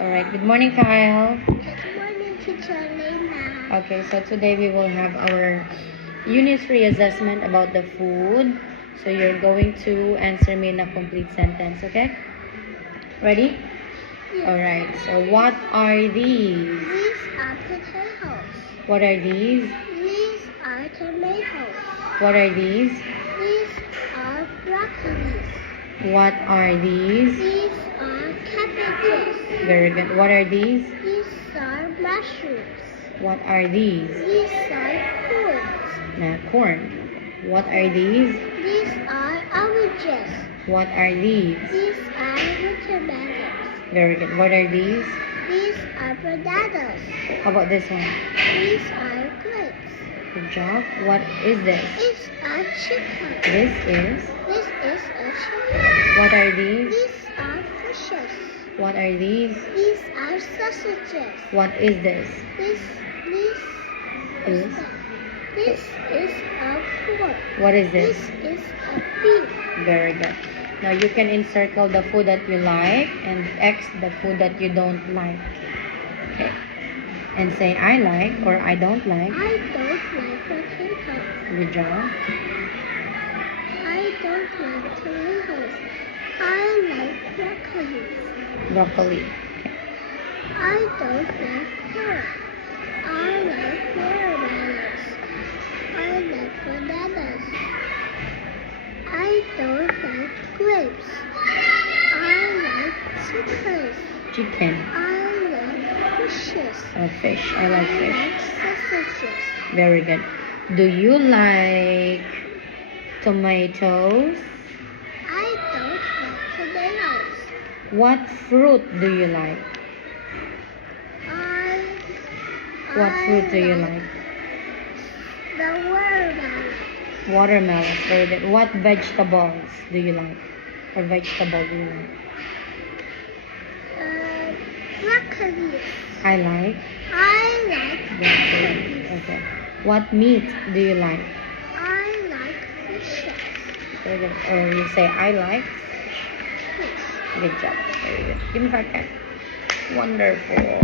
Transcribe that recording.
Alright, good morning, Kyle. Good morning, Teacher Lena. Okay, so today we will have our Unit 3 assessment about the food. So you're going to answer me in a complete sentence, okay? Ready? Yes. Alright, so what are these? These are potatoes. What are these? These are tomatoes. What are these? These are broccolis. What are these? These are cabbages. Very good. What are these? These are mushrooms. What are these? These are corns. Corn. What are these? These are oranges. What are these? These are watermelons. Very good. What are these? These are bananas. How about this one? These are grapes. Good job. What is this? It's a chicken. This is. This is a chicken. What are these? These are fishes. What are these? These are sausages. What is this? This Is. This is a pork. What is This this? is a beef. Very good. Now you can encircle the food that you like and X the food that you don't like. Okay. And say I like or I don't like. I don't like potatoes. Good job. I don't like tomatoes. I like broccoli. Broccoli. I don't like corn. I like watermelons. I like bananas. I don't like grapes. I like chickens. Chicken. I like fishes. Or fish. I like I fish. like sausages. Very good. Do you like tomatoes? I don't like tomatoes. What fruit do you like? What fruit do you like? The watermelon. Watermelon. Very good. What vegetables do you like? Or vegetable do you like? Broccoli. I like I like broccoli. Okay. What meat do you like? I like fishes. Very good. Or you say I like. Fish. Good job. Very good. Give me 5 10. Wonderful.